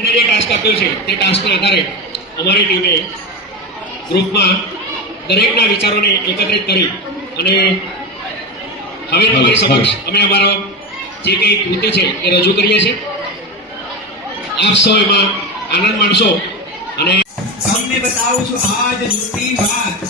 એમણે જે ટાસ્ક આપ્યો છે તે ટાસ્કના આધારે અમારી ટીમે ગ્રુપમાં દરેકના વિચારોને એકત્રિત કરી અને હવે તમારી સમક્ષ અમે અમારો જે કંઈ કૃત્ય છે એ રજૂ કરીએ છીએ. આપ સૌ એમાં આનંદ માણશો. અને તમને બતાવું છું આજ જૂની વાત,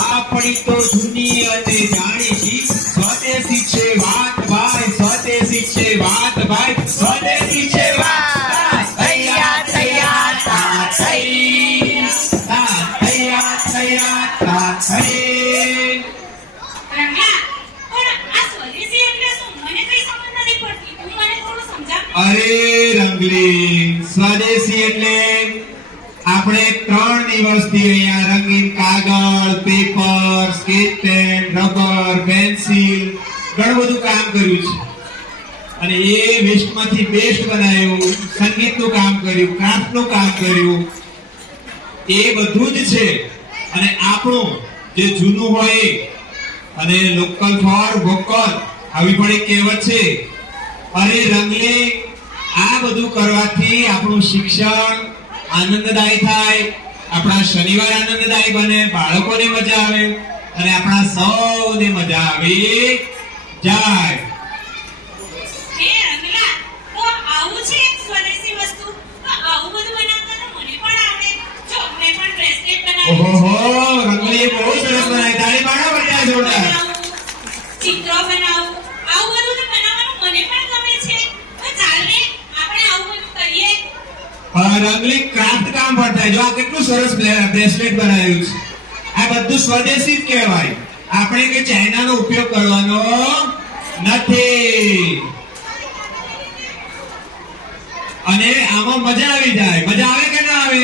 આપણી તો જૂની અને જાણીતી. સ્વદેશી છે વાત ભાઈ, સ્વદેશી છે વાત ભાઈ, સ્વદેશી છે વાત. તૈયાર તૈયાર તા થઈ, તૈયાર તૈયાર તા થઈ. અરે રંગલી, સ્વદેશી એટલે આપણે 3 દિવસથી અહીંયા રંગીન કાગળ, paper, sketch pen, rubber, pencil ઘણું બધું કામ કર્યું છે અને એ વેસ્ટમાંથી બેસ્ટ બનાવ્યું, સંગીતનું કામ કર્યું, ક્રાફ્ટનું કામ કર્યું. એ બધું જ છે. અને આપણું જે જૂનું હોય અને લોકલ ફોર વોકલ આવી પણ એક કહેવત છે. અરે રંગલી, આ બધું કરવાથી આપણું શિક્ષણ આનંદદાયી થાય, આપણા શનિવાર આનંદદાયી બને, બાળકોને મજા આવે અને આપણા સૌને મજા આવી જાય. ઓહો, રંગોળી બહુ સરસ બનાવી. તાળી પાડો બધા જોરદાર. ચિત્રો બનાવું, આવું બધું તો બનાવવાનું મને પણ ગમે છે. તો ચાલ ને આપણે આવું બધું કરીએ. રંગલી ક્રાફ્ટ કામ પણ થાય. જો આ કેટલું સરસ બ્રેસલેટ બનાવ્યું છે. આ બધું સ્વદેશી જ કહેવાય. આપણે કે ચાઇનાનો ઉપયોગ કરવાનો નથી. અને આમાં મજા આવી જાય. મજા આવે કે ના આવે?